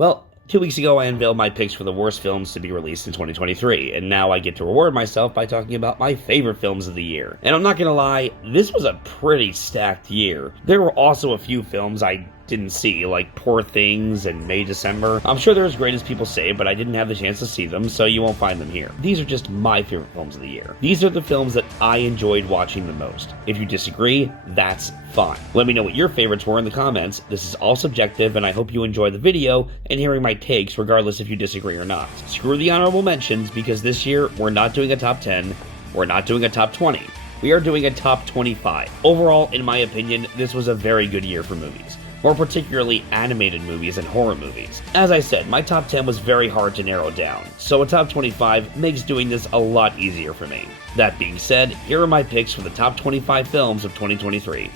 Well, 2 weeks ago I unveiled my picks for the worst films to be released in 2023, and now I get to reward myself by talking about my favorite films of the year. And I'm not gonna lie, this was a pretty stacked year. There were also a few films I didn't see, like Poor Things and May December. I'm sure they're as great as people say, but I didn't have the chance to see them, so you won't find them here. These are just my favorite films of the year. These are the films that I enjoyed watching the most. If you disagree, that's fine. Let me know what your favorites were in the comments. This is all subjective, and I hope you enjoy the video and hearing my takes, regardless if you disagree or not. Screw the honorable mentions, because this year, we're not doing a top 10, we're not doing a top 20. We are doing a top 25. Overall, in my opinion, this was a very good year for movies. More particularly animated movies and horror movies. As I said, my top 10 was very hard to narrow down, so a top 25 makes doing this a lot easier for me. That being said, here are my picks for the top 25 films of 2023.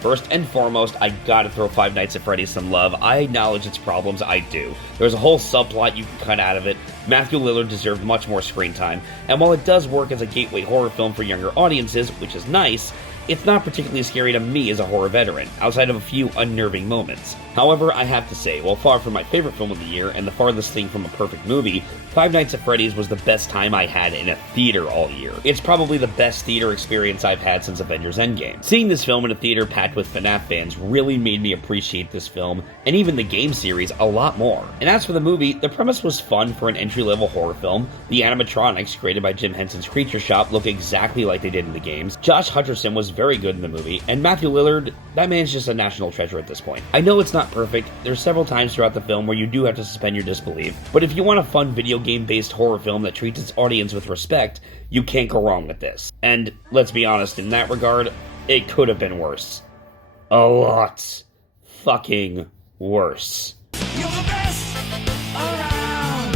First and foremost, I gotta throw Five Nights at Freddy's some love. I acknowledge its problems, I do. There's a whole subplot you can cut out of it. Matthew Lillard deserved much more screen time, and while it does work as a gateway horror film for younger audiences, which is nice, it's not particularly scary to me as a horror veteran, outside of a few unnerving moments. However, I have to say, while far from my favorite film of the year and the farthest thing from a perfect movie, Five Nights at Freddy's was the best time I had in a theater all year. It's probably the best theater experience I've had since Avengers Endgame. Seeing this film in a theater packed with FNAF fans really made me appreciate this film, and even the game series, a lot more. And as for the movie, the premise was fun for an entry-level horror film. The animatronics, created by Jim Henson's Creature Shop, look exactly like they did in the games. Josh Hutcherson was very good in the movie, and Matthew Lillard, that man's just a national treasure at this point. I know it's not perfect, there's several times throughout the film where you do have to suspend your disbelief, but if you want a fun video game-based horror film that treats its audience with respect, you can't go wrong with this. And let's be honest, in that regard, it could have been worse. A lot fucking worse. You're the best around.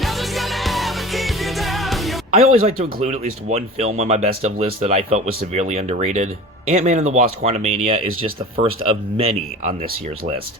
Nothing's gonna ever keep you down. I always like to include at least one film on my best of list that I felt was severely underrated. Ant-Man and the Wasp: Quantumania is just the first of many on this year's list.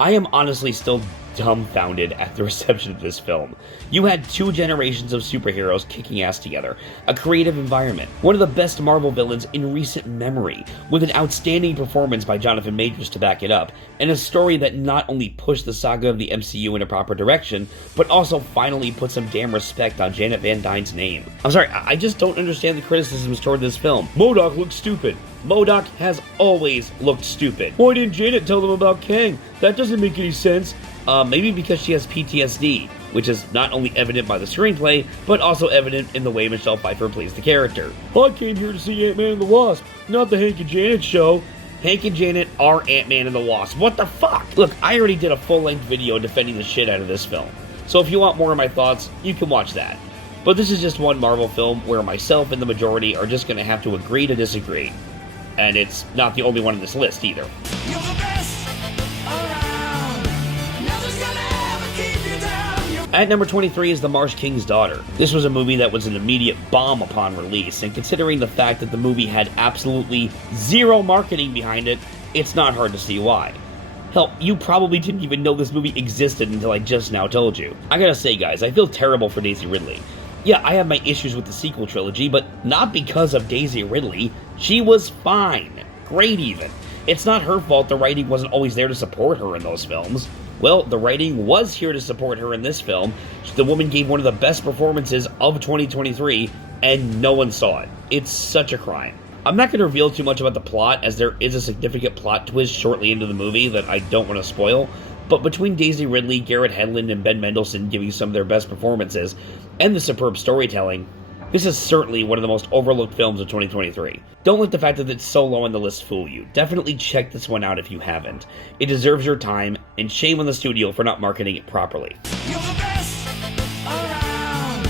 I am honestly still dumbfounded at the reception of this film. You had two generations of superheroes kicking ass together, a creative environment, one of the best Marvel villains in recent memory, with an outstanding performance by Jonathan Majors to back it up, and a story that not only pushed the saga of the MCU in a proper direction, but also finally put some damn respect on Janet Van Dyne's name. I'm sorry, I just don't understand the criticisms toward this film. MODOK looks stupid. MODOK has always looked stupid. Why didn't Janet tell them about Kang? That doesn't make any sense. Maybe because she has PTSD, which is not only evident by the screenplay, but also evident in the way Michelle Pfeiffer plays the character. I came here to see Ant-Man and the Wasp, not the Hank and Janet show. Hank and Janet are Ant-Man and the Wasp. What the fuck? Look, I already did a full-length video defending the shit out of this film, so if you want more of my thoughts, you can watch that. But this is just one Marvel film where myself and the majority are just gonna have to agree to disagree. And it's not the only one on this list, either. You're the best around. Nothing's gonna ever keep you down. At number 23 is The Marsh King's Daughter. This was a movie that was an immediate bomb upon release, and considering the fact that the movie had absolutely zero marketing behind it, it's not hard to see why. Hell, you probably didn't even know this movie existed until I just now told you. I gotta say, guys, I feel terrible for Daisy Ridley. Yeah, I have my issues with the sequel trilogy, but not because of Daisy Ridley. She was fine. Great, even. It's not her fault the writing wasn't always there to support her in those films. Well, the writing was here to support her in this film. The woman gave one of the best performances of 2023, and no one saw it. It's such a crime. I'm not going to reveal too much about the plot, as there is a significant plot twist shortly into the movie that I don't want to spoil. But between Daisy Ridley, Garrett Hedlund, and Ben Mendelsohn giving some of their best performances, and the superb storytelling, this is certainly one of the most overlooked films of 2023. Don't let the fact that it's so low on the list fool you. Definitely check this one out if you haven't. It deserves your time, and shame on the studio for not marketing it properly. You're the best around.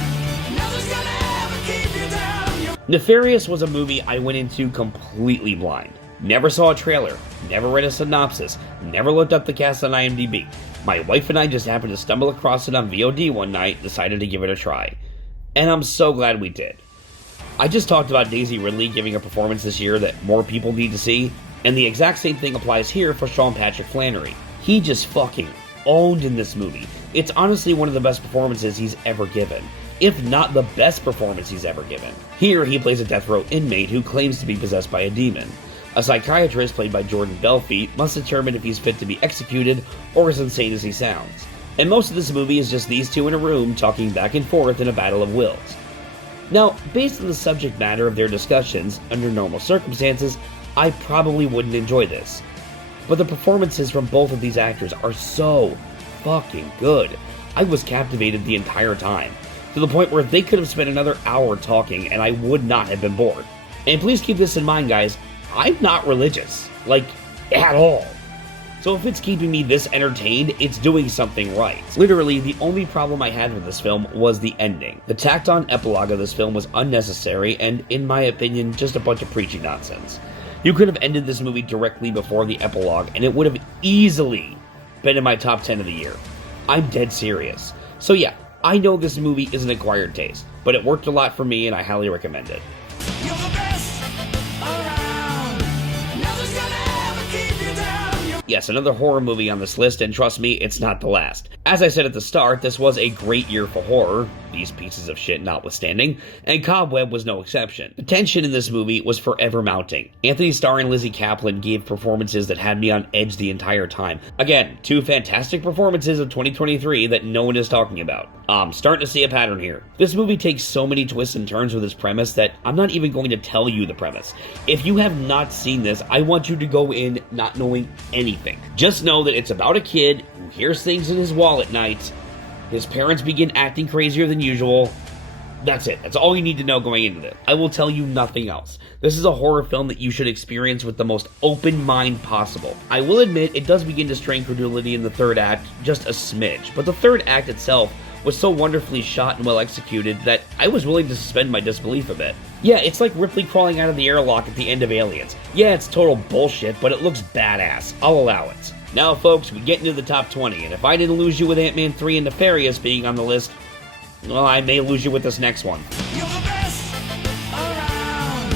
Nothing's gonna ever keep you down. Nefarious was a movie I went into completely blind. Never saw a trailer, never read a synopsis, never looked up the cast on IMDb. My wife and I just happened to stumble across it on VOD one night, decided to give it a try. And I'm so glad we did. I just talked about Daisy Ridley giving a performance this year that more people need to see, and the exact same thing applies here for Sean Patrick Flanery. He just fucking owned in this movie. It's honestly one of the best performances he's ever given, if not the best performance he's ever given. Here, he plays a death row inmate who claims to be possessed by a demon. A psychiatrist, played by Jordan Belfi, must determine if he's fit to be executed or as insane as he sounds. And most of this movie is just these two in a room talking back and forth in a battle of wills. Now, based on the subject matter of their discussions, under normal circumstances, I probably wouldn't enjoy this. But the performances from both of these actors are so fucking good. I was captivated the entire time, to the point where they could have spent another hour talking and I would not have been bored. And please keep this in mind, guys, I'm not religious, like, at all. So if it's keeping me this entertained, it's doing something right. Literally, the only problem I had with this film was the ending. The tacked-on epilogue of this film was unnecessary and, in my opinion, just a bunch of preachy nonsense. You could have ended this movie directly before the epilogue, and it would have easily been in my top 10 of the year. I'm dead serious. So yeah, I know this movie is an acquired taste, but it worked a lot for me and I highly recommend it. You're the best around. Nothing's gonna ever keep you down. Yes, another horror movie on this list, and trust me, it's not the last. As I said at the start, this was a great year for horror, these pieces of shit notwithstanding, and Cobweb was no exception. The tension in this movie was forever mounting. Anthony Starr and Lizzie Kaplan gave performances that had me on edge the entire time. Again, two fantastic performances of 2023 that no one is talking about. I'm starting to see a pattern here. This movie takes so many twists and turns with its premise that I'm not even going to tell you the premise. If you have not seen this, I want you to go in not knowing anything. Just know that it's about a kid who hears things in his wall at night. His parents begin acting crazier than usual. That's it. That's all you need to know going into this. I will tell you nothing else. This is a horror film that you should experience with the most open mind possible. I will admit it does begin to strain credulity in the third act, just a smidge, but the third act itself was so wonderfully shot and well executed that I was willing to suspend my disbelief a bit. Yeah, it's like Ripley crawling out of the airlock at the end of Aliens. Yeah, it's total bullshit, but it looks badass. I'll allow it. Now, folks, we get into the top 20, and if I didn't lose you with Ant-Man 3 and Nefarious being on the list, well, I may lose you with this next one. You're the best around.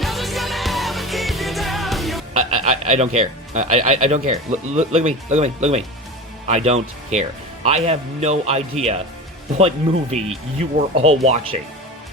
Nothing's gonna ever keep you down. I don't care. I don't care. Look at me. Look at me. Look at me. I don't care. I have no idea what movie you were all watching,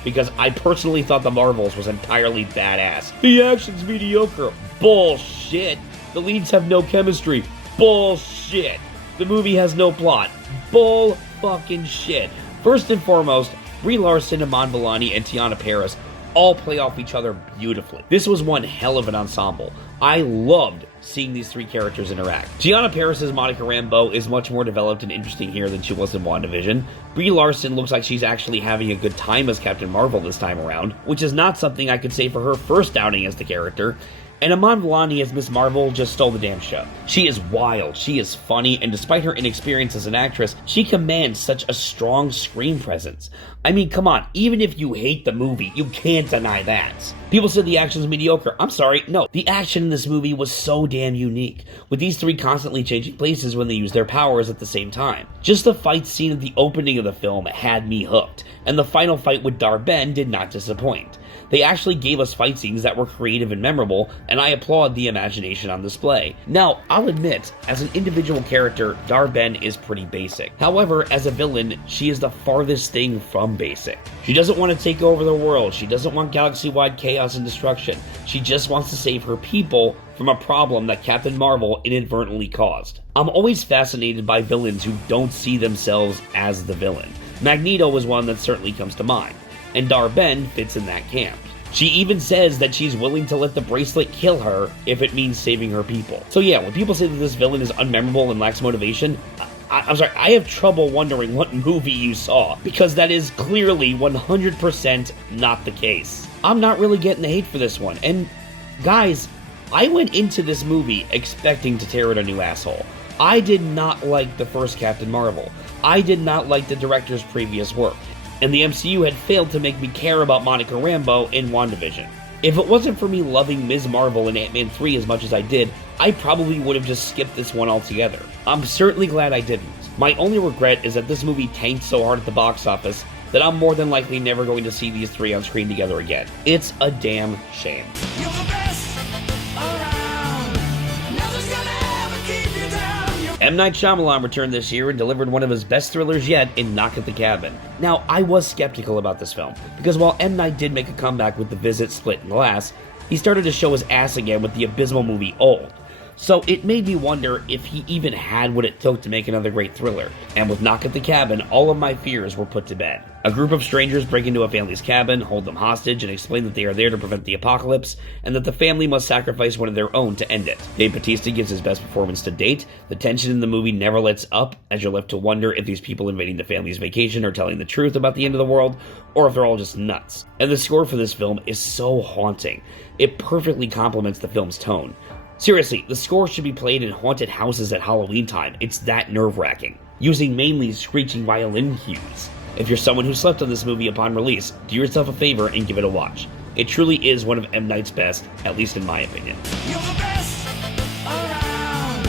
because I personally thought The Marvels was entirely badass. The action's mediocre. Bullshit. The leads have no chemistry. Bullshit. The movie has no plot. Bull fucking shit. First and foremost, Brie Larson, Iman Vellani, and Tiana Paris all play off each other beautifully. This was one hell of an ensemble. I loved seeing these three characters interact. Tiana Paris' Monica Rambeau is much more developed and interesting here than she was in WandaVision. Brie Larson looks like she's actually having a good time as Captain Marvel this time around, which is not something I could say for her first outing as the character. And Iman Vellani as Miss Marvel just stole the damn show. She is wild, she is funny, and despite her inexperience as an actress, she commands such a strong screen presence. I mean, come on, even if you hate the movie, you can't deny that. People said the action's mediocre. I'm sorry, no. The action in this movie was so damn unique, with these three constantly changing places when they use their powers at the same time. Just the fight scene at the opening of the film had me hooked, and the final fight with Dar-Ben did not disappoint. They actually gave us fight scenes that were creative and memorable, and I applaud the imagination on display. Now, I'll admit, as an individual character, Dar-Ben is pretty basic. However, as a villain, she is the farthest thing from basic. She doesn't want to take over the world, she doesn't want galaxy-wide chaos and destruction, she just wants to save her people from a problem that Captain Marvel inadvertently caused. I'm always fascinated by villains who don't see themselves as the villain. Magneto is one that certainly comes to mind, and Dar-Ben fits in that camp. She even says that she's willing to let the bracelet kill her if it means saving her people. So yeah, when people say that this villain is unmemorable and lacks motivation, I'm sorry, I have trouble wondering what movie you saw, because that is clearly 100% not the case. I'm not really getting the hate for this one, and guys, I went into this movie expecting to tear it a new asshole. I did not like the first Captain Marvel. I did not like the director's previous work, and the MCU had failed to make me care about Monica Rambeau in WandaVision. If it wasn't for me loving Ms. Marvel and Ant-Man 3 as much as I did, I probably would have just skipped this one altogether. I'm certainly glad I didn't. My only regret is that this movie tanked so hard at the box office that I'm more than likely never going to see these three on screen together again. It's a damn shame. You're the best around. Nothing's gonna ever keep you down. M. Night Shyamalan returned this year and delivered one of his best thrillers yet in Knock at the Cabin. Now, I was skeptical about this film, because while M. Night did make a comeback with The Visit, Split, and Glass, he started to show his ass again with the abysmal movie Old. So it made me wonder if he even had what it took to make another great thriller. And with Knock at the Cabin, all of my fears were put to bed. A group of strangers break into a family's cabin, hold them hostage, and explain that they are there to prevent the apocalypse, and that the family must sacrifice one of their own to end it. Dave Bautista gives his best performance to date. The tension in the movie never lets up, as you're left to wonder if these people invading the family's vacation are telling the truth about the end of the world, or if they're all just nuts. And the score for this film is so haunting. It perfectly complements the film's tone. Seriously, the score should be played in haunted houses at Halloween time. It's that nerve-wracking. Using mainly screeching violin cues. If you're someone who slept on this movie upon release, do yourself a favor and give it a watch. It truly is one of M. Night's best, at least in my opinion. You're the best around.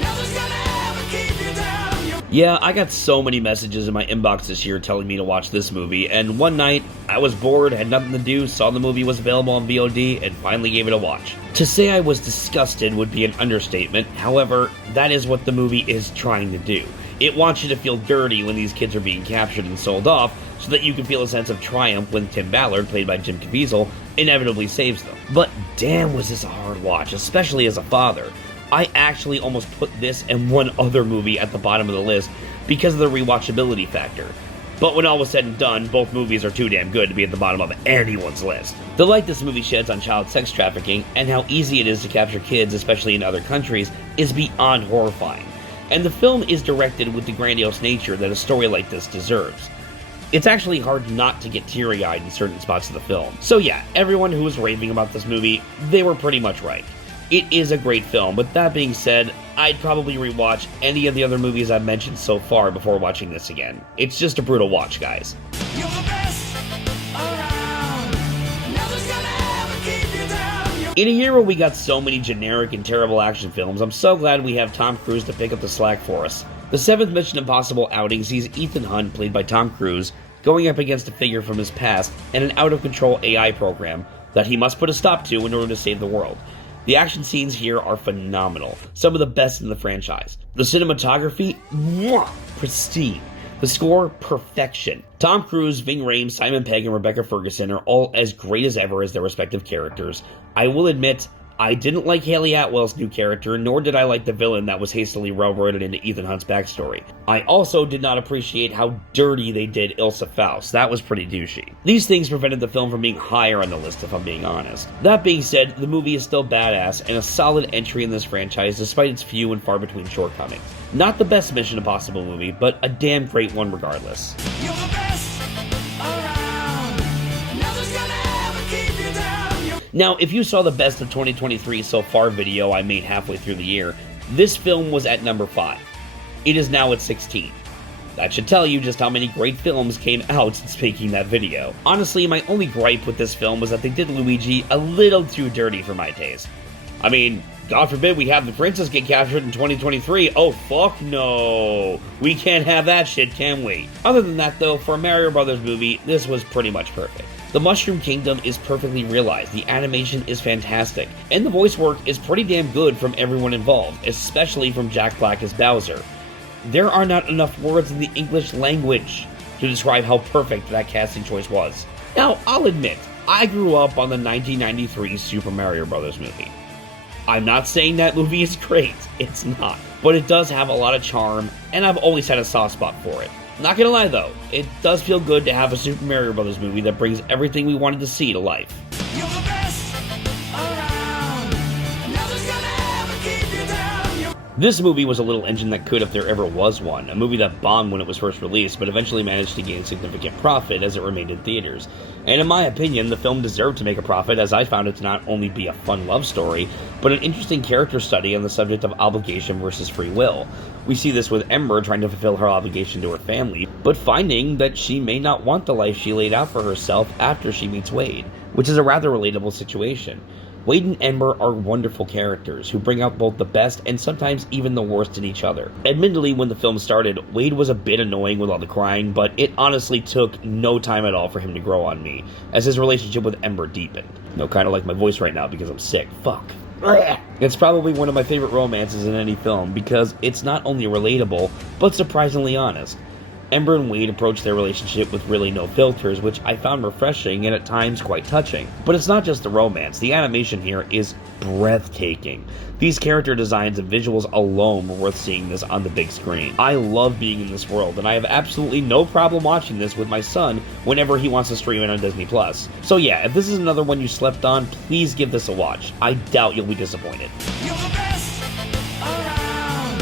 Nothing's gonna ever keep you down. Yeah, I got so many messages in my inbox this year telling me to watch this movie, and one night, I was bored, had nothing to do, saw the movie was available on VOD, and finally gave it a watch. To say I was disgusted would be an understatement, however, that is what the movie is trying to do. It wants you to feel dirty when these kids are being captured and sold off, so that you can feel a sense of triumph when Tim Ballard, played by Jim Caviezel, inevitably saves them. But damn was this a hard watch, especially as a father. I actually almost put this and one other movie at the bottom of the list because of the rewatchability factor. But when all was said and done, both movies are too damn good to be at the bottom of anyone's list. The light this movie sheds on child sex trafficking and how easy it is to capture kids, especially in other countries, is beyond horrifying. And the film is directed with the grandiose nature that a story like this deserves. It's actually hard not to get teary-eyed in certain spots of the film. So yeah, everyone who was raving about this movie, they were pretty much right. It is a great film, but that being said, I'd probably rewatch any of the other movies I've mentioned so far before watching this again. It's just a brutal watch, guys. You're the best around. Nothing's gonna ever keep you down. In a year where we got so many generic and terrible action films, I'm so glad we have Tom Cruise to pick up the slack for us. The 7th Mission Impossible outing sees Ethan Hunt, played by Tom Cruise, going up against a figure from his past and an out-of-control AI program that he must put a stop to in order to save the world. The action scenes here are phenomenal, some of the best in the franchise. The cinematography, pristine. The score, perfection. Tom Cruise, Ving Rhames, Simon Pegg, and Rebecca Ferguson are all as great as ever as their respective characters. I will admit, I didn't like Haley Atwell's new character, nor did I like the villain that was hastily railroaded into Ethan Hunt's backstory. I also did not appreciate how dirty they did Ilsa Faust. That was pretty douchey. These things prevented the film from being higher on the list, if I'm being honest. That being said, the movie is still badass and a solid entry in this franchise despite its few and far between shortcomings. Not the best Mission Impossible movie, but a damn great one regardless. You're the best around. Nothing's gonna ever keep you down. Now, if you saw the best of 2023 so far video I made halfway through the year, this film was at number 5. It is now at 16. That should tell you just how many great films came out since making that video. Honestly, my only gripe with this film was that they did Luigi a little too dirty for my taste. I mean, God forbid we have the princess get captured in 2023. Oh, fuck no. We can't have that shit, can we? Other than that, though, for a Mario Brothers movie, this was pretty much perfect. The Mushroom Kingdom is perfectly realized, the animation is fantastic, and the voice work is pretty damn good from everyone involved, especially from Jack Black as Bowser. There are not enough words in the English language to describe how perfect that casting choice was. Now, I'll admit, I grew up on the 1993 Super Mario Bros. Movie. I'm not saying that movie is great, it's not, but it does have a lot of charm, and I've always had a soft spot for it. Not gonna lie though, it does feel good to have a Super Mario Bros. Movie that brings everything we wanted to see to life. You're the best around. Nothing's gonna ever keep you down. This movie was a little engine that could if there ever was one, a movie that bombed when it was first released, but eventually managed to gain significant profit as it remained in theaters. And in my opinion, the film deserved to make a profit, as I found it to not only be a fun love story, but an interesting character study on the subject of obligation versus free will. We see this with Ember trying to fulfill her obligation to her family, but finding that she may not want the life she laid out for herself after she meets Wade, which is a rather relatable situation. Wade and Ember are wonderful characters who bring out both the best and sometimes even the worst in each other. Admittedly, when the film started, Wade was a bit annoying with all the crying, but it honestly took no time at all for him to grow on me, as his relationship with Ember deepened. Kind of like my voice right now because I'm sick. Fuck. It's probably one of my favorite romances in any film because it's not only relatable, but surprisingly honest. Ember and Wade approach their relationship with really no filters, which I found refreshing and at times quite touching. But it's not just the romance, the animation here is breathtaking. These character designs and visuals alone were worth seeing this on the big screen. I love being in this world, and I have absolutely no problem watching this with my son whenever he wants to stream it on Disney+. So yeah, if this is another one you slept on, please give this a watch. I doubt you'll be disappointed. You're the best around.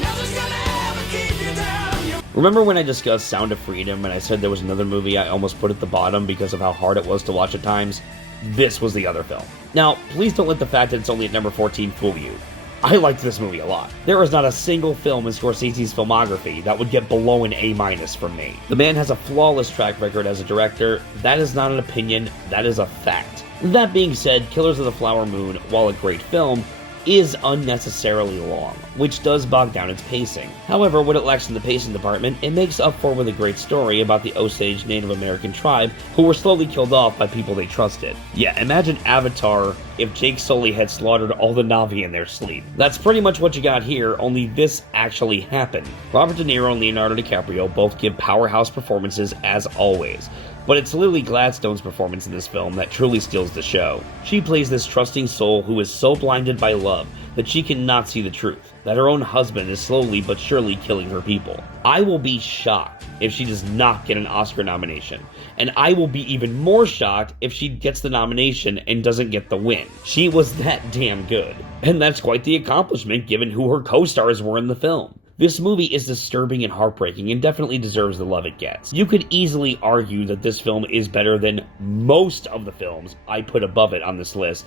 Nothing's gonna ever keep you down. Remember when I discussed Sound of Freedom and I said there was another movie I almost put at the bottom because of how hard it was to watch at times? This was the other film. Now, please don't let the fact that it's only at number 14 fool you. I liked this movie a lot. There is not a single film in Scorsese's filmography that would get below an A- from me. The man has a flawless track record as a director. That is not an opinion, that is a fact. That being said, Killers of the Flower Moon, while a great film, is unnecessarily long, which does bog down its pacing. However, what it lacks in the pacing department, it makes up for with a great story about the Osage Native American tribe who were slowly killed off by people they trusted. Yeah, imagine Avatar if Jake Sully had slaughtered all the Na'vi in their sleep. That's pretty much what you got here, only this actually happened. Robert De Niro and Leonardo DiCaprio both give powerhouse performances as always. But it's Lily Gladstone's performance in this film that truly steals the show. She plays this trusting soul who is so blinded by love that she cannot see the truth, that her own husband is slowly but surely killing her people. I will be shocked if she does not get an Oscar nomination, and I will be even more shocked if she gets the nomination and doesn't get the win. She was that damn good, and that's quite the accomplishment given who her co-stars were in the film. This movie is disturbing and heartbreaking and definitely deserves the love it gets. You could easily argue that this film is better than most of the films I put above it on this list,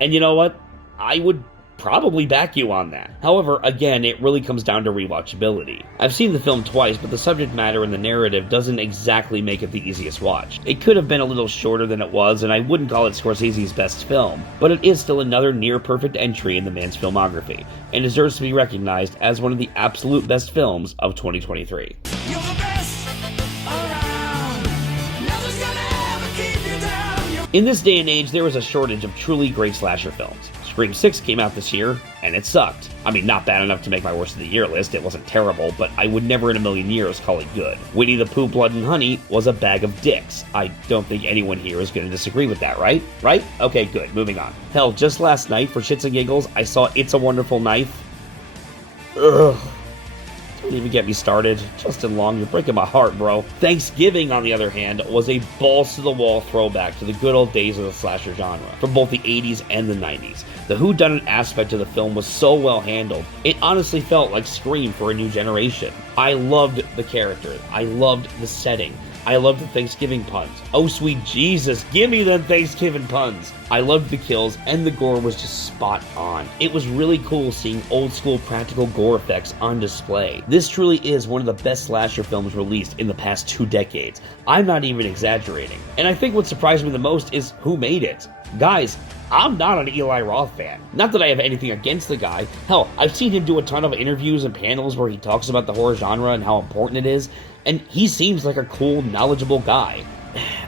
and you know what? I would probably back you on that. However, again, it really comes down to rewatchability. I've seen the film twice, but the subject matter and the narrative doesn't exactly make it the easiest watch. It could have been a little shorter than it was, and I wouldn't call it Scorsese's best film, but it is still another near-perfect entry in the man's filmography, and deserves to be recognized as one of the absolute best films of 2023. You're the best around. Nothing's gonna ever keep you down. In this day and age, there is a shortage of truly great slasher films. Scream 6 came out this year, and it sucked. I mean, not bad enough to make my worst of the year list, it wasn't terrible, but I would never in a million years call it good. Winnie the Pooh, Blood and Honey was a bag of dicks. I don't think anyone here is going to disagree with that, right? Right? Okay, good, moving on. Hell, just last night, for shits and giggles, I saw It's a Wonderful Knife. Ugh. Don't even get me started. Justin Long, you're breaking my heart, bro. Thanksgiving, on the other hand, was a balls-to-the-wall throwback to the good old days of the slasher genre, from both the 80s and the 90s. The whodunit aspect of the film was so well handled, it honestly felt like Scream for a new generation. I loved the characters. I loved the setting. I loved the Thanksgiving puns. Oh sweet Jesus, give me them Thanksgiving puns! I loved the kills, and the gore was just spot on. It was really cool seeing old school practical gore effects on display. This truly is one of the best slasher films released in the past 2 decades. I'm not even exaggerating. And I think what surprised me the most is who made it. Guys, I'm not an Eli Roth fan. Not that I have anything against the guy. Hell, I've seen him do a ton of interviews and panels where he talks about the horror genre and how important it is, and he seems like a cool, knowledgeable guy.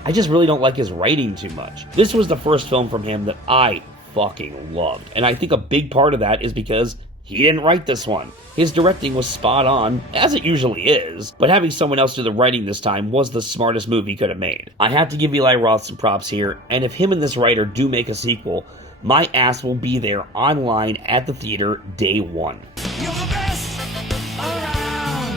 I just really don't like his writing too much. This was the first film from him that I fucking loved, and I think a big part of that is because he didn't write this one. His directing was spot on, as it usually is, but having someone else do the writing this time was the smartest move he could have made. I have to give Eli Roth some props here, and if him and this writer do make a sequel, my ass will be there online at the theater day one. You're the best around.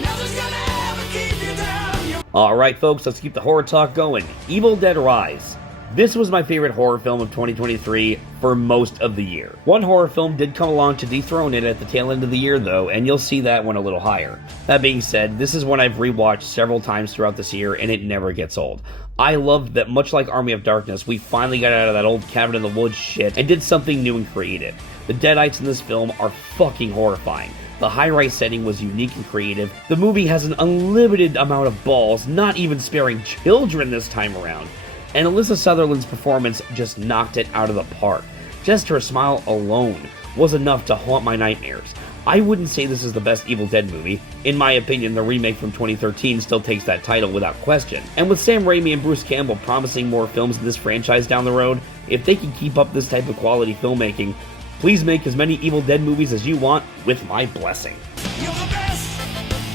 Nothing's gonna ever keep you down. Alright folks, let's keep the horror talk going. Evil Dead Rise. This was my favorite horror film of 2023 for most of the year. One horror film did come along to dethrone it at the tail end of the year though, and you'll see that one a little higher. That being said, this is one I've rewatched several times throughout this year, and it never gets old. I loved that much like Army of Darkness, we finally got out of that old cabin in the woods shit and did something new and creative. The Deadites in this film are fucking horrifying. The high-rise setting was unique and creative. The movie has an unlimited amount of balls, not even sparing children this time around. And Alyssa Sutherland's performance just knocked it out of the park. Just her smile alone was enough to haunt my nightmares. I wouldn't say this is the best Evil Dead movie. In my opinion, the remake from 2013 still takes that title without question. And with Sam Raimi and Bruce Campbell promising more films in this franchise down the road, if they can keep up this type of quality filmmaking, please make as many Evil Dead movies as you want with my blessing. You're the best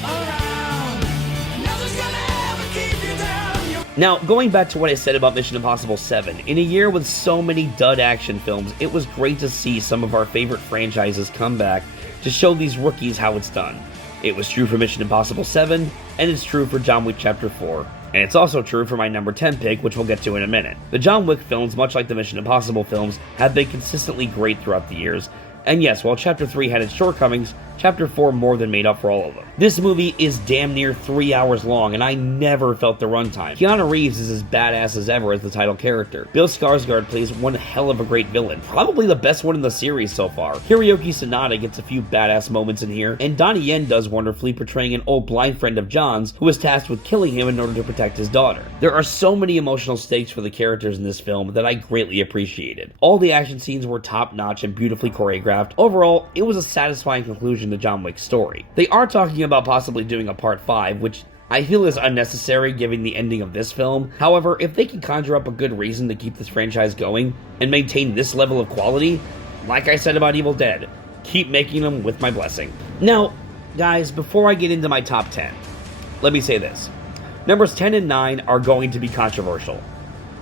around. Now, going back to what I said about Mission Impossible 7, in a year with so many dud action films, it was great to see some of our favorite franchises come back to show these rookies how it's done. It was true for Mission Impossible 7, and it's true for John Wick Chapter 4. And it's also true for my number 10 pick, which we'll get to in a minute. The John Wick films, much like the Mission Impossible films, have been consistently great throughout the years. And yes, while Chapter 3 had its shortcomings, Chapter 4 more than made up for all of them. This movie is damn near 3 hours long, and I never felt the runtime. Keanu Reeves is as badass as ever as the title character. Bill Skarsgård plays one hell of a great villain, probably the best one in the series so far. Hiroyuki Sanada gets a few badass moments in here, and Donnie Yen does wonderfully portraying an old blind friend of John's who is tasked with killing him in order to protect his daughter. There are so many emotional stakes for the characters in this film that I greatly appreciated. All the action scenes were top-notch and beautifully choreographed. Overall, it was a satisfying conclusion to John Wick's story. They are talking about possibly doing a part 5, which I feel is unnecessary given the ending of this film. However, if they can conjure up a good reason to keep this franchise going and maintain this level of quality, like I said about Evil Dead, keep making them with my blessing. Now, guys, before I get into my top 10, let me say this. Numbers 10 and 9 are going to be controversial.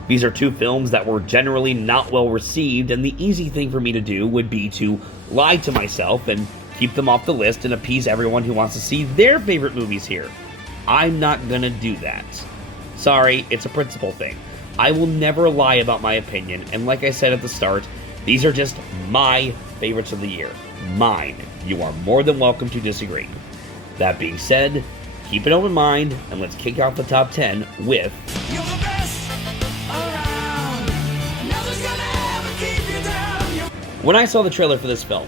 These are two films that were generally not well received, and the easy thing for me to do would be to lie to myself and keep them off the list and appease everyone who wants to see their favorite movies here. I'm not gonna do that. Sorry, it's a principle thing. I will never lie about my opinion, and like I said at the start, these are just my favorites of the year. Mine. You are more than welcome to disagree. That being said, keep an open mind, and let's kick off the top 10 with... You're the best around. Nothing's gonna ever keep you down. When I saw the trailer for this film,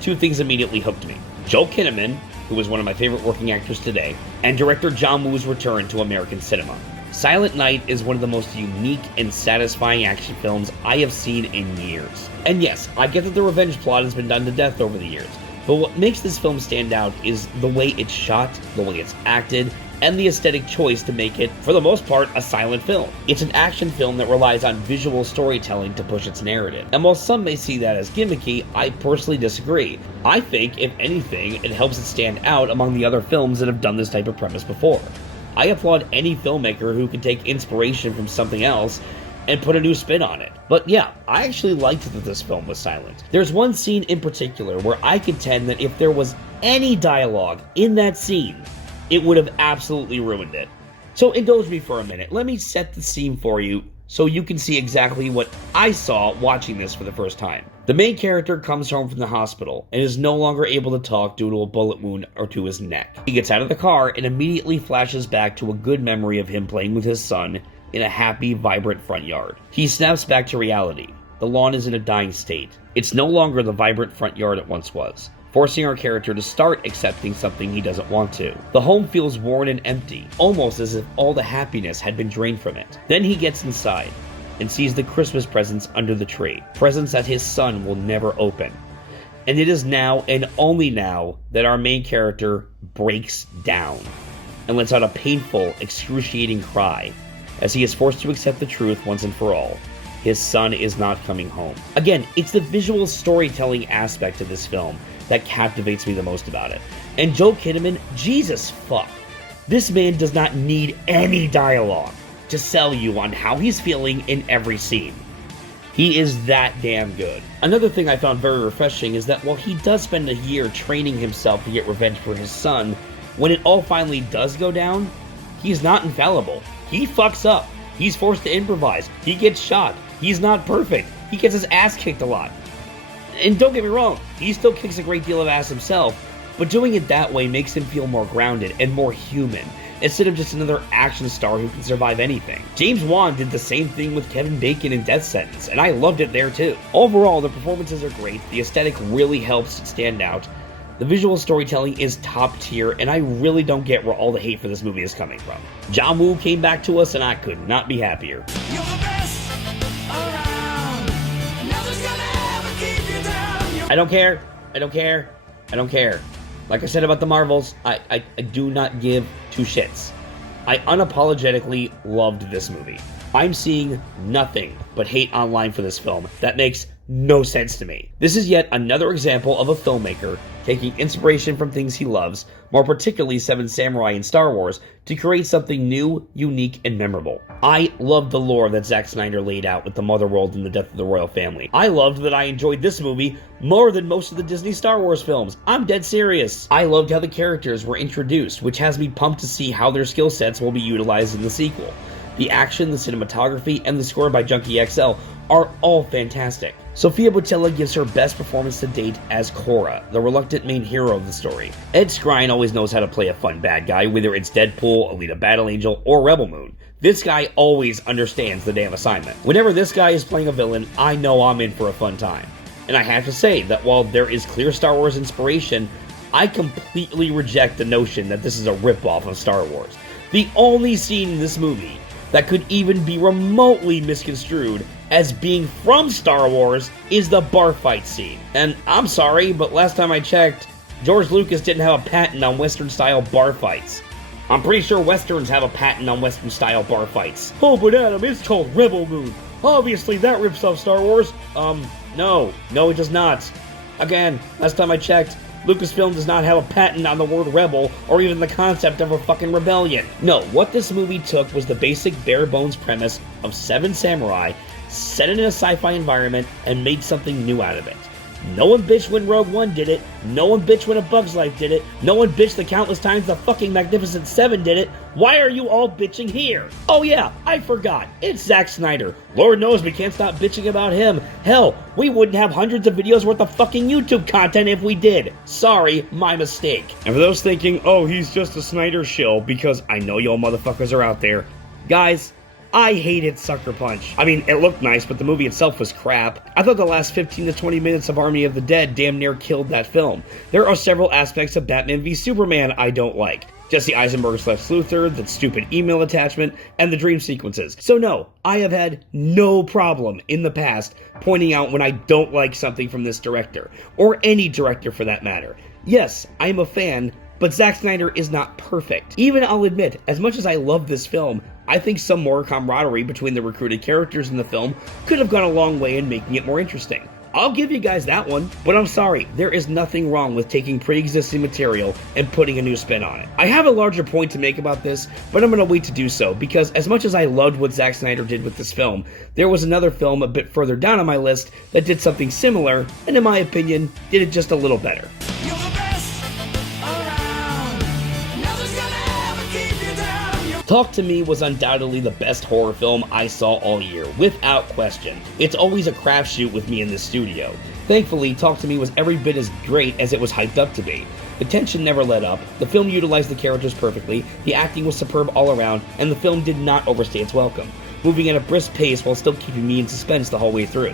two things immediately hooked me. Joel Kinnaman, who is one of my favorite working actors today, and director John Woo's return to American cinema. Silent Night is one of the most unique and satisfying action films I have seen in years. And yes, I get that the revenge plot has been done to death over the years, but what makes this film stand out is the way it's shot, the way it's acted, and the aesthetic choice to make it, for the most part, a silent film. It's an action film that relies on visual storytelling to push its narrative. And while some may see that as gimmicky, I personally disagree. I think, if anything, it helps it stand out among the other films that have done this type of premise before. I applaud any filmmaker who can take inspiration from something else and put a new spin on it. But yeah, I actually liked that this film was silent. There's one scene in particular where I contend that if there was any dialogue in that scene, it would have absolutely ruined it. So indulge me for a minute. Let me set the scene for you so you can see exactly what I saw watching this for the first time. The main character comes home from the hospital and is no longer able to talk due to a bullet wound or to his neck. He gets out of the car and immediately flashes back to a good memory of him playing with his son in a happy, vibrant front yard. He snaps back to reality. The lawn is in a dying state. It's no longer the vibrant front yard it once was, forcing our character to start accepting something he doesn't want to. The home feels worn and empty, almost as if all the happiness had been drained from it. Then he gets inside and sees the Christmas presents under the tree, presents that his son will never open. And it is now, and only now, that our main character breaks down and lets out a painful, excruciating cry as he is forced to accept the truth once and for all. His son is not coming home. Again, it's the visual storytelling aspect of this film that captivates me the most about it. And Joel Kinnaman, Jesus fuck. This man does not need any dialogue to sell you on how he's feeling in every scene. He is that damn good. Another thing I found very refreshing is that while he does spend a year training himself to get revenge for his son, when it all finally does go down, he's not infallible. He fucks up. He's forced to improvise. He gets shot. He's not perfect. He gets his ass kicked a lot. And don't get me wrong, he still kicks a great deal of ass himself, but doing it that way makes him feel more grounded and more human, instead of just another action star who can survive anything. James Wan did the same thing with Kevin Bacon in Death Sentence, and I loved it there too. Overall, the performances are great, the aesthetic really helps stand out, the visual storytelling is top tier, and I really don't get where all the hate for this movie is coming from. John Woo came back to us, and I could not be happier. You're the best around. Nothing's gonna ever keep you down. I don't care. I don't care. I don't care. Like I said about the Marvels, I do not give two shits. I unapologetically loved this movie. I'm seeing nothing but hate online for this film that makes no sense to me. This is yet another example of a filmmaker taking inspiration from things he loves, more particularly Seven Samurai and Star Wars, to create something new, unique, and memorable. I loved the lore that Zack Snyder laid out with the Mother World and the death of the royal family. I loved that I enjoyed this movie more than most of the Disney Star Wars films. I'm dead serious. I loved how the characters were introduced, which has me pumped to see how their skill sets will be utilized in the sequel. The action, the cinematography, and the score by Junkie XL are all fantastic. Sofia Boutella gives her best performance to date as Korra, the reluctant main hero of the story. Ed Skrein always knows how to play a fun bad guy, whether it's Deadpool, Alita Battle Angel, or Rebel Moon. This guy always understands the damn assignment. Whenever this guy is playing a villain, I know I'm in for a fun time. And I have to say that while there is clear Star Wars inspiration, I completely reject the notion that this is a ripoff of Star Wars. The only scene in this movie that could even be remotely misconstrued as being from Star Wars is the bar fight scene. And I'm sorry, but last time I checked, George Lucas didn't have a patent on Western-style bar fights. I'm pretty sure Westerns have a patent on Western-style bar fights. Oh, but Adam, it's called Rebel Moon. Obviously, that rips off Star Wars. No, it does not. Again, last time I checked, Lucasfilm does not have a patent on the word rebel or even the concept of a fucking rebellion. No, what this movie took was the basic bare-bones premise of Seven Samurai, set it in a sci-fi environment, and made something new out of it. No one bitched when Rogue One did it. No one bitched when A Bug's Life did it. No one bitched the countless times the fucking Magnificent Seven did it. Why are you all bitching here? Oh yeah, I forgot. It's Zack Snyder. Lord knows we can't stop bitching about him. Hell, we wouldn't have hundreds of videos worth of fucking YouTube content if we did. Sorry, my mistake. And for those thinking, oh, he's just a Snyder shill, because I know y'all motherfuckers are out there. Guys, I hated Sucker Punch. I mean, it looked nice, but the movie itself was crap. I thought the last 15 to 20 minutes of Army of the Dead damn near killed that film. There are several aspects of Batman v Superman I don't like. Jesse Eisenberg's Lex Luthor, that stupid email attachment, and the dream sequences. So no, I have had no problem in the past pointing out when I don't like something from this director, or any director for that matter. Yes, I'm a fan, but Zack Snyder is not perfect. Even I'll admit, as much as I love this film, I think some more camaraderie between the recruited characters in the film could have gone a long way in making it more interesting. I'll give you guys that one, but I'm sorry, there is nothing wrong with taking pre-existing material and putting a new spin on it. I have a larger point to make about this, but I'm going to wait to do so, because as much as I loved what Zack Snyder did with this film, there was another film a bit further down on my list that did something similar, and in my opinion, did it just a little better. You're the best around. Nothing's gonna ever keep you down. Talk to Me was undoubtedly the best horror film I saw all year, without question. It's always a crapshoot with me in the studio. Thankfully, Talk to Me was every bit as great as it was hyped up to be. The tension never let up, the film utilized the characters perfectly, the acting was superb all around, and the film did not overstay its welcome, moving at a brisk pace while still keeping me in suspense the whole way through.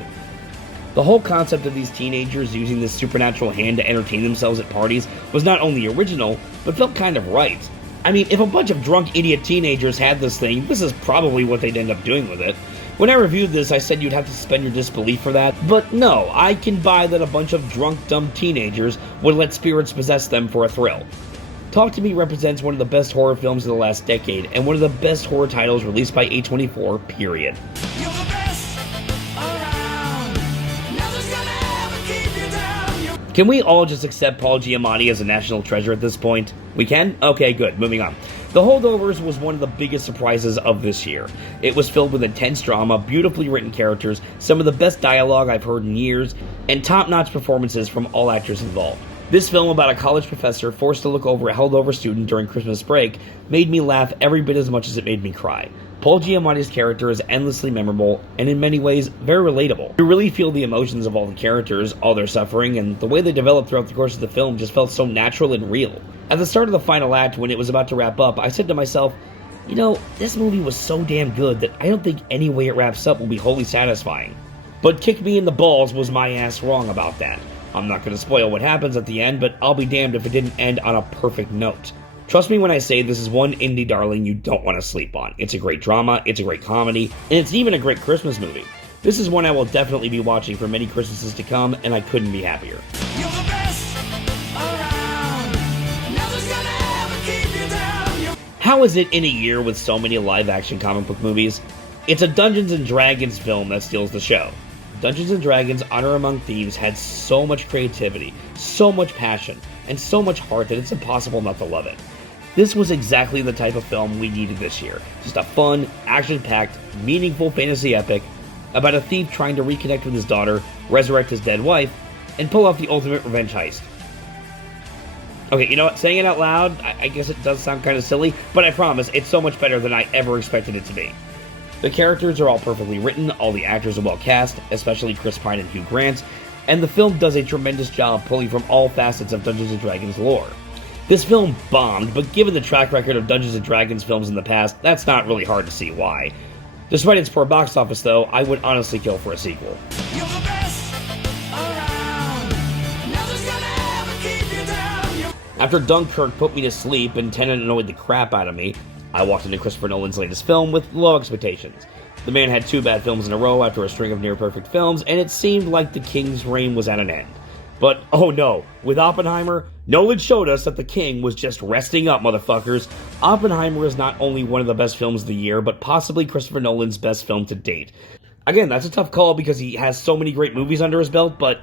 The whole concept of these teenagers using this supernatural hand to entertain themselves at parties was not only original, but felt kind of right. I mean, if a bunch of drunk idiot teenagers had this thing, this is probably what they'd end up doing with it. When I reviewed this, I said you'd have to suspend your disbelief for that, but no, I can buy that a bunch of drunk, dumb teenagers would let spirits possess them for a thrill. Talk to Me represents one of the best horror films of the last decade, and one of the best horror titles released by A24, period. You're the best around. Nothing's gonna ever keep you down. Can we all just accept Paul Giamatti as a national treasure at this point? We can? Okay, good. Moving on. The Holdovers was one of the biggest surprises of this year. It was filled with intense drama, beautifully written characters, some of the best dialogue I've heard in years, and top-notch performances from all actors involved. This film about a college professor forced to look over a held-over student during Christmas break made me laugh every bit as much as it made me cry. Paul Giamatti's character is endlessly memorable, and in many ways, very relatable. You really feel the emotions of all the characters, all their suffering, and the way they developed throughout the course of the film just felt so natural and real. At the start of the final act, when it was about to wrap up, I said to myself, you know, this movie was so damn good that I don't think any way it wraps up will be wholly satisfying. But Kick Me in the Balls was my ass wrong about that. I'm not going to spoil what happens at the end, but I'll be damned if it didn't end on a perfect note. Trust me when I say this is one indie darling you don't want to sleep on. It's a great drama, it's a great comedy, and it's even a great Christmas movie. This is one I will definitely be watching for many Christmases to come, and I couldn't be happier. You're the best around. Nothing's gonna ever keep you down. How is it in a year with so many live-action comic book movies? It's a Dungeons & Dragons film that steals the show. Dungeons & Dragons Honor Among Thieves had so much creativity, so much passion, and so much heart that it's impossible not to love it. This was exactly the type of film we needed this year. Just a fun, action-packed, meaningful fantasy epic about a thief trying to reconnect with his daughter, resurrect his dead wife, and pull off the ultimate revenge heist. Okay, you know what? Saying it out loud, I guess it does sound kind of silly, but I promise it's so much better than I ever expected it to be. The characters are all perfectly written, all the actors are well cast, especially Chris Pine and Hugh Grant, and the film does a tremendous job pulling from all facets of Dungeons & Dragons lore. This film bombed, but given the track record of Dungeons & Dragons films in the past, that's not really hard to see why. Despite its poor box office though, I would honestly kill for a sequel. You're the best around. Nothing's gonna ever keep you down. After Dunkirk put me to sleep and Tenet annoyed the crap out of me, I walked into Christopher Nolan's latest film with low expectations. The man had 2 bad films in a row after a string of near-perfect films, and it seemed like the King's reign was at an end. But, oh no, with Oppenheimer, Nolan showed us that the King was just resting up, motherfuckers. Oppenheimer is not only one of the best films of the year, but possibly Christopher Nolan's best film to date. Again, that's a tough call because he has so many great movies under his belt, but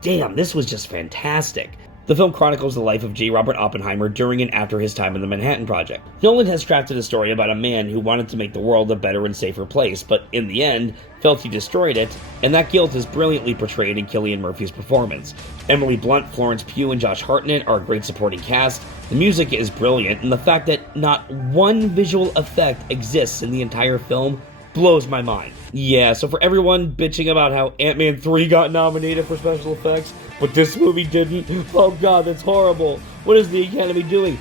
damn, this was just fantastic. The film chronicles the life of J. Robert Oppenheimer during and after his time in the Manhattan Project. Nolan has crafted a story about a man who wanted to make the world a better and safer place, but in the end, felt he destroyed it, and that guilt is brilliantly portrayed in Cillian Murphy's performance. Emily Blunt, Florence Pugh, and Josh Hartnett are a great supporting cast. The music is brilliant, and the fact that not one visual effect exists in the entire film blows my mind. Yeah, so for everyone bitching about how Ant-Man 3 got nominated for special effects, but this movie didn't, oh god, that's horrible. What is the Academy doing?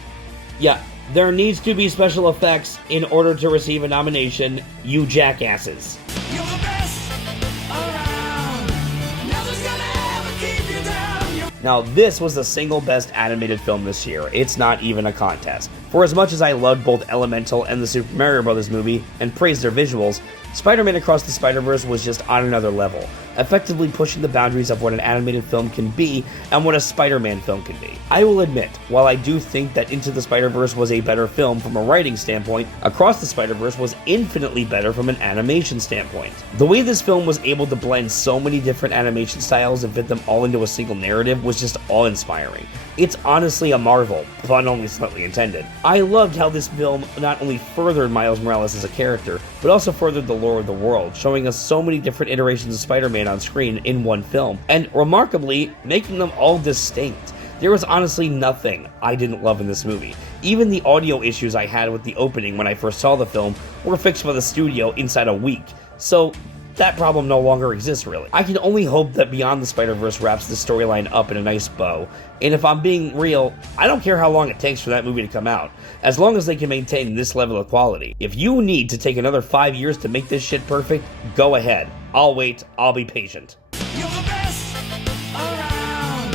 Yeah, there needs to be special effects in order to receive a nomination, you jackasses. You're the best around. Nothing's gonna ever keep you down. Now, this was the single best animated film this year. It's not even a contest. For as much as I loved both Elemental and the Super Mario Bros. Movie, and praised their visuals, Spider-Man Across the Spider-Verse was just on another level, effectively pushing the boundaries of what an animated film can be and what a Spider-Man film can be. I will admit, while I do think that Into the Spider-Verse was a better film from a writing standpoint, Across the Spider-Verse was infinitely better from an animation standpoint. The way this film was able to blend so many different animation styles and fit them all into a single narrative was just awe-inspiring. It's honestly a marvel, pun only slightly intended. I loved how this film not only furthered Miles Morales as a character, but also furthered the lore of the world, showing us so many different iterations of Spider-Man on screen in one film, and remarkably, making them all distinct. There was honestly nothing I didn't love in this movie. Even the audio issues I had with the opening when I first saw the film were fixed by the studio inside a week, so that problem no longer exists, really. I can only hope that Beyond the Spider-Verse wraps the storyline up in a nice bow, and if I'm being real, I don't care how long it takes for that movie to come out, as long as they can maintain this level of quality. If you need to take another 5 years to make this shit perfect, go ahead. I'll wait, I'll be patient. You're the best around.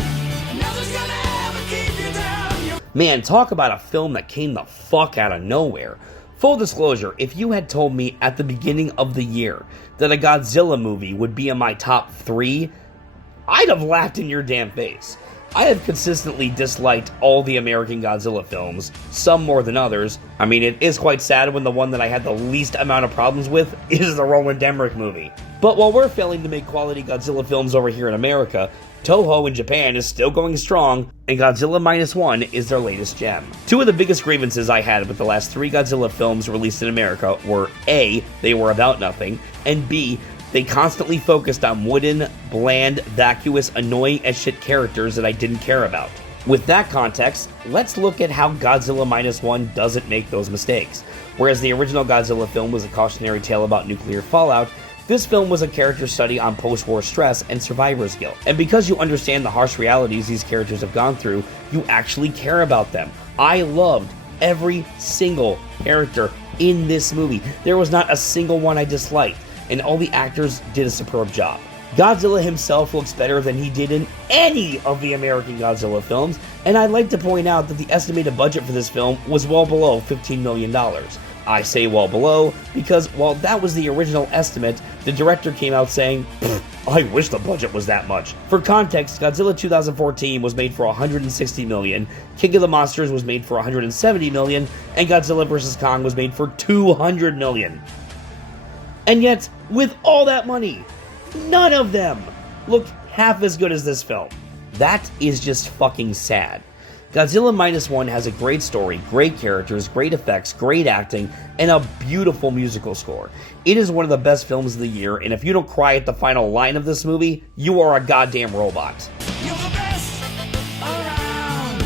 Nothing's gonna ever keep you down. Man, talk about a film that came the fuck out of nowhere. Full disclosure, if you had told me at the beginning of the year that a Godzilla movie would be in my top 3, I'd have laughed in your damn face. I have consistently disliked all the American Godzilla films, some more than others. I mean, it is quite sad when the one that I had the least amount of problems with is the Roland Emmerich movie. But while we're failing to make quality Godzilla films over here in America, Toho in Japan is still going strong, and Godzilla Minus One is their latest gem. Two of the biggest grievances I had with the last 3 Godzilla films released in America were A, they were about nothing, and B, they constantly focused on wooden, bland, vacuous, annoying as shit characters that I didn't care about. With that context, let's look at how Godzilla Minus One doesn't make those mistakes. Whereas the original Godzilla film was a cautionary tale about nuclear fallout, this film was a character study on post-war stress and survivor's guilt. And because you understand the harsh realities these characters have gone through, you actually care about them. I loved every single character in this movie. There was not a single one I disliked, and all the actors did a superb job. Godzilla himself looks better than he did in any of the American Godzilla films, and I'd like to point out that the estimated budget for this film was well below $15 million. I say well below because while that was the original estimate, the director came out saying, I wish the budget was that much. For context, Godzilla 2014 was made for $160 million, King of the Monsters was made for $170 million, and Godzilla vs. Kong was made for $200 million. And yet, with all that money, none of them look half as good as this film. That is just fucking sad. Godzilla Minus One has a great story, great characters, great effects, great acting, and a beautiful musical score. It is one of the best films of the year, and if you don't cry at the final line of this movie, you are a goddamn robot. You're the best around.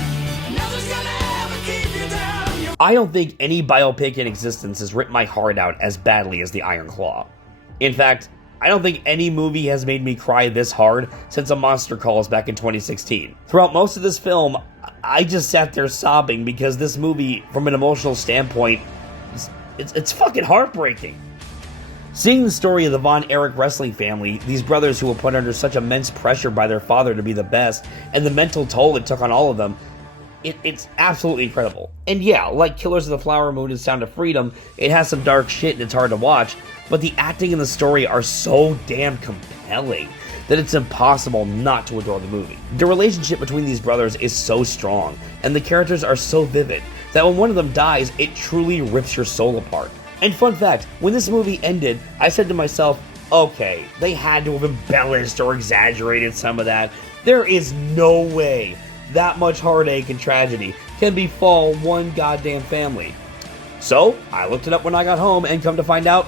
Nothing's gonna ever keep you down. I don't think any biopic in existence has ripped my heart out as badly as The Iron Claw. In fact, I don't think any movie has made me cry this hard since A Monster Calls back in 2016. Throughout most of this film, I just sat there sobbing because this movie, from an emotional standpoint, it's fucking heartbreaking. Seeing the story of the Von Erich wrestling family, these brothers who were put under such immense pressure by their father to be the best, and the mental toll it took on all of them, it's absolutely incredible. And yeah, like Killers of the Flower Moon and Sound of Freedom, it has some dark shit and it's hard to watch, but the acting and the story are so damn compelling that it's impossible not to adore the movie. The relationship between these brothers is so strong, and the characters are so vivid, that when one of them dies, it truly rips your soul apart. And fun fact, when this movie ended, I said to myself, okay, they had to have embellished or exaggerated some of that. There is no way that much heartache and tragedy can befall one goddamn family. So, I looked it up when I got home, and come to find out,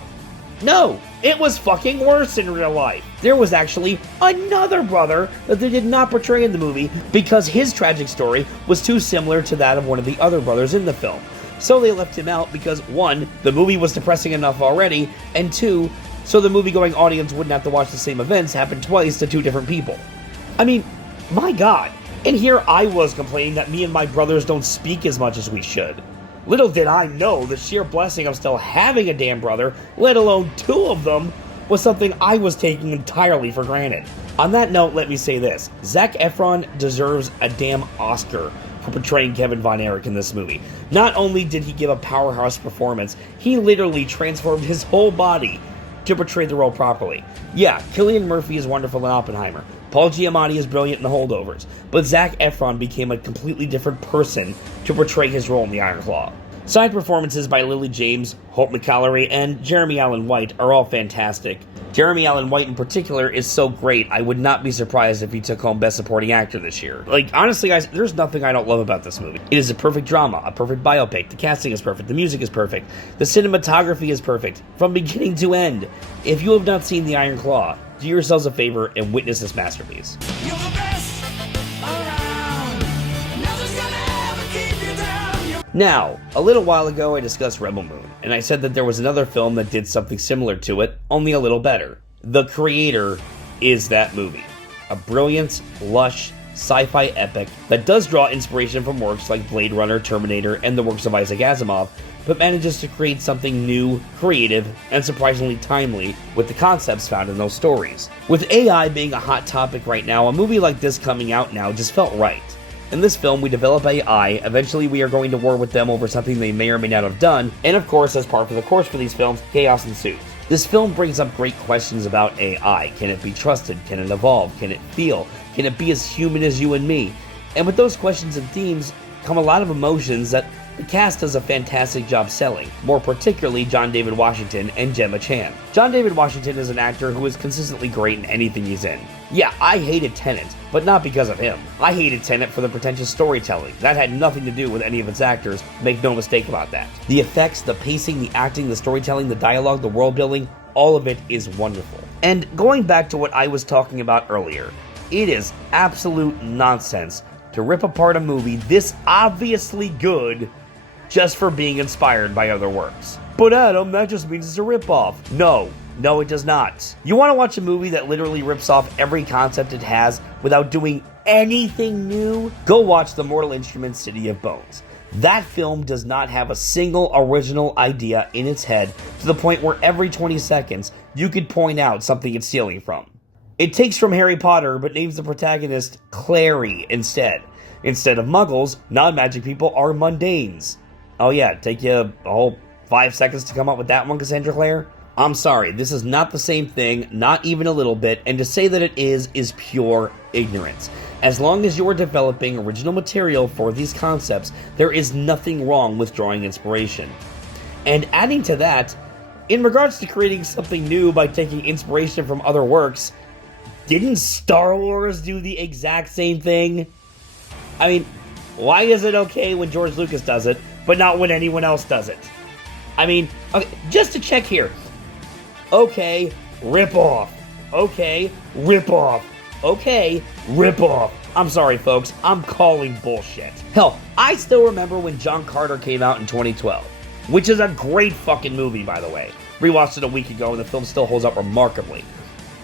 no, it was fucking worse in real life. There was actually another brother that they did not portray in the movie because his tragic story was too similar to that of one of the other brothers in the film. So they left him out because, one, the movie was depressing enough already, and two, so the movie-going audience wouldn't have to watch the same events happen twice to two different people. I mean, my god. And here I was complaining that me and my brothers don't speak as much as we should. Little did I know the sheer blessing of still having a damn brother, let alone two of them, was something I was taking entirely for granted. On that note, let me say this. Zac Efron deserves a damn Oscar for portraying Kevin Von Erich in this movie. Not only did he give a powerhouse performance, he literally transformed his whole body to portray the role properly. Yeah, Cillian Murphy is wonderful in Oppenheimer. Paul Giamatti is brilliant in The Holdovers. But Zac Efron became a completely different person to portray his role in The Iron Claw. Side performances by Lily James, Hope McCallery, and Jeremy Allen White are all fantastic. Jeremy Allen White in particular is so great, I would not be surprised if he took home Best Supporting Actor this year. Like, honestly guys, there's nothing I don't love about this movie. It is a perfect drama, a perfect biopic, the casting is perfect, the music is perfect, the cinematography is perfect, from beginning to end. If you have not seen The Iron Claw, do yourselves a favor and witness this masterpiece. You're the best around. Nothing's gonna ever keep you down. Now, a little while ago I discussed Rebel Moon, and I said that there was another film that did something similar to it, only a little better. The Creator is that movie. A brilliant, lush, sci-fi epic that does draw inspiration from works like Blade Runner, Terminator, and the works of Isaac Asimov, but manages to create something new, creative, and surprisingly timely with the concepts found in those stories. With AI being a hot topic right now, a movie like this coming out now just felt right. In this film, we develop AI, eventually we are going to war with them over something they may or may not have done, and of course, as par for the course for these films, chaos ensues. This film brings up great questions about AI. Can it be trusted? Can it evolve? Can it feel? Can it be as human as you and me? And with those questions and themes come a lot of emotions that the cast does a fantastic job selling, more particularly John David Washington and Gemma Chan. John David Washington is an actor who is consistently great in anything he's in. Yeah, I hated Tenet, but not because of him. I hated Tenet for the pretentious storytelling. That had nothing to do with any of its actors, make no mistake about that. The effects, the pacing, the acting, the storytelling, the dialogue, the world building, all of it is wonderful. And going back to what I was talking about earlier, it is absolute nonsense to rip apart a movie this obviously good just for being inspired by other works. But Adam, that just means it's a ripoff. No, it does not. You want to watch a movie that literally rips off every concept it has without doing anything new? Go watch The Mortal Instruments City of Bones. That film does not have a single original idea in its head to the point where every 20 seconds you could point out something it's stealing from. It takes from Harry Potter but names the protagonist Clary instead. Instead of muggles, non-magic people are mundanes. Oh yeah, take you a whole 5 seconds to come up with that one, Cassandra Clare? I'm sorry, this is not the same thing, not even a little bit, and to say that it is pure ignorance. As long as you are developing original material for these concepts, there is nothing wrong with drawing inspiration. And adding to that, In regards to creating something new by taking inspiration from other works, didn't Star Wars do the exact same thing? I mean, why is it okay when George Lucas does it, but not when anyone else does it? I mean, okay, just to check here. Okay, rip off. Okay, rip off. Okay, rip off. I'm sorry, folks. I'm calling bullshit. Hell, I still remember when John Carter came out in 2012, which is a great fucking movie, by the way. Rewatched it a week ago, and the film still holds up remarkably.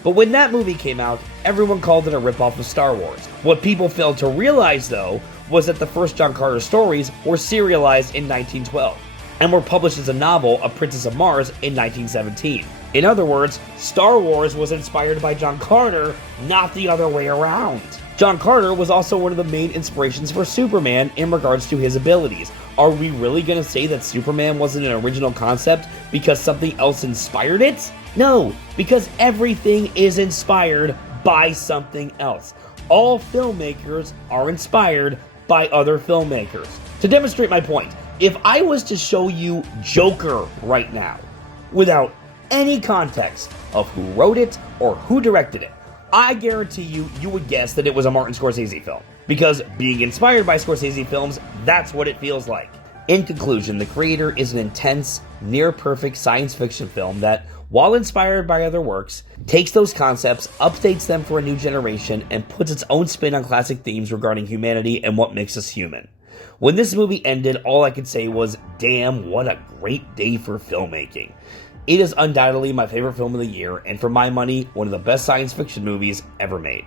But when that movie came out, everyone called it a ripoff of Star Wars. What people failed to realize, though, was that the first John Carter stories were serialized in 1912, and were published as a novel, A Princess of Mars, in 1917. In other words, Star Wars was inspired by John Carter, not the other way around. John Carter was also one of the main inspirations for Superman in regards to his abilities. Are we really going to say that Superman wasn't an original concept because something else inspired it? No, because everything is inspired by something else. All filmmakers are inspired by other filmmakers. To demonstrate my point, if I was to show you Joker right now, without any context of who wrote it or who directed it, I guarantee you would guess that it was a Martin Scorsese film. Because being inspired by Scorsese films, that's what it feels like. In conclusion, The Creator is an intense, near-perfect science fiction film that, while inspired by other works, takes those concepts, updates them for a new generation, and puts its own spin on classic themes regarding humanity and what makes us human. When this movie ended, all I could say was, damn, what a great day for filmmaking. It is undoubtedly my favorite film of the year, and for my money, one of the best science fiction movies ever made.